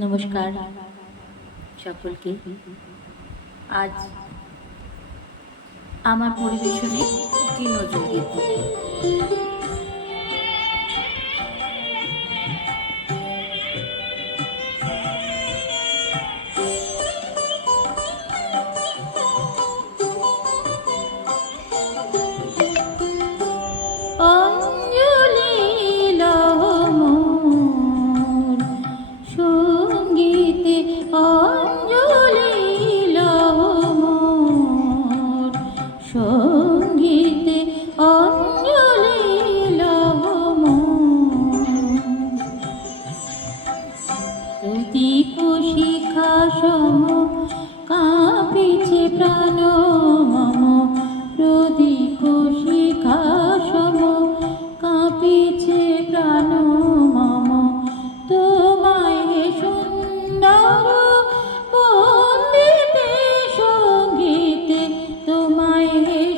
নমস্কার সকলকে। আজ আমার পরিবেশনে একটি নজরগীত। সঙ্গীতে অঞ্জলি লহ প্রদীপ শিখা সম কাঁপিছে প্রাণ মম, প্রদীপ শিখা সম কাঁপিছে প্রাণ মম, তোমায় সুন্দর বন্দিতে সঙ্গীতে, তোমায়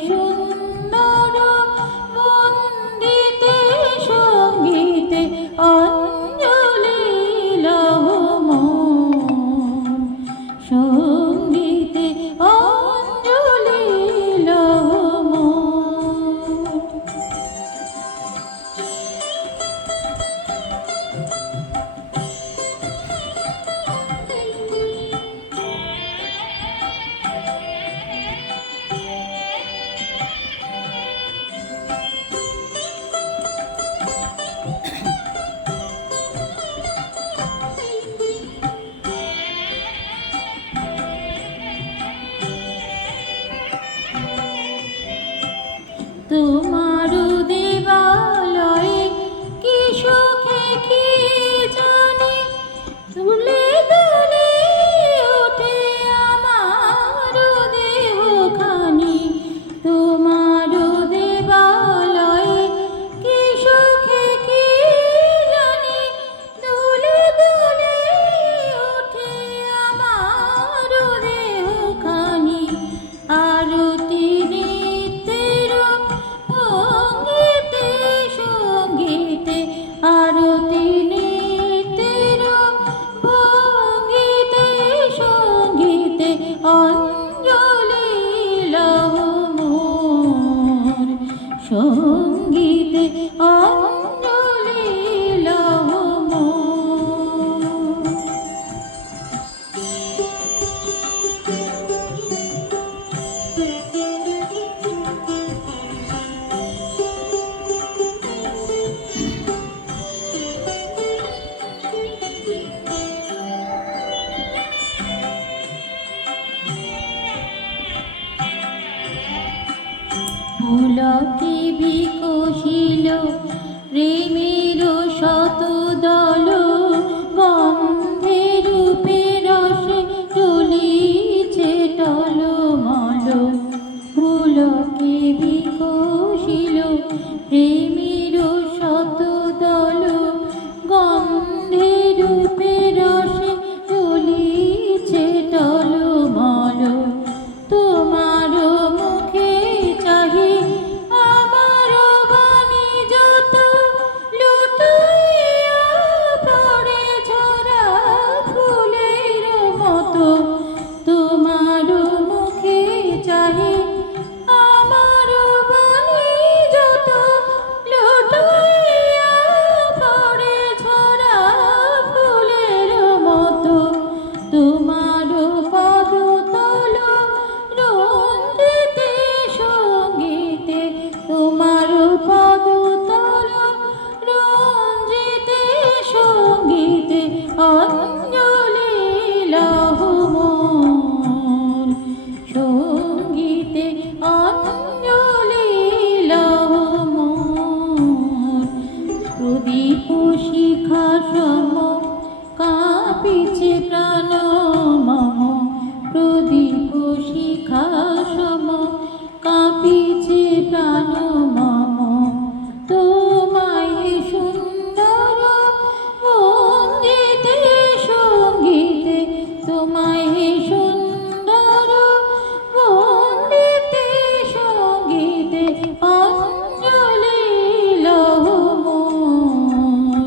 সুন্দর বন্দিতে সঙ্গীতে অঞ্জলি লহ সঙ্গীতে অঞ্জলি লহ। তোমার দেবালয়ে কি সুখে কি জানি তুলে তুলে ওঠে আমার দেহখানি, তোমার দেবালয়ে কি সুখে কি জানি তুলে তুলে ওঠে আমার দেহখানি, আরতি আরতি নৃত্যের ভঙ্গিতে সঙ্গীতে অঞ্জলি লহ মোর, সঙ্গীতে অঞ্জলি লহ মোর। পুলকে বিকশিল প্রেমের শত দল, গন্ধে রূপে রসে জ্বলিছে টলমল, পুলকে বিকশিল প্রেমের শত দল, গন্ধে রূপে রসে জ্বলিছে টলমল, তোমার মুখে চাহি আমার বাণী যত লুটাইয়া পড়ে ঝরা ফুলের মতো, তোমার মুখে চাহি আমার বাণী যত লুটাইয়া পড়ে ঝরা ফুলের মতো, তোমার পদতল রঞ্জিতে সঙ্গীতে, তোমার পদতল রঞ্জিতে সঙ্গীতে অঞ্জলি লহ মোর, সঙ্গীতে অঞ্জলি লহ মোর। প্রদীপ শিখা সম কাঁপিছে প্রাণ মম, প্রদীপ শিখা সম কাঁপিছে প্রাণ মম, তোমায় সুন্দর বন্দিতে সঙ্গীতে, তোমায় সুন্দর বন্দিতে সঙ্গীতে অঞ্জলি লহ মোর,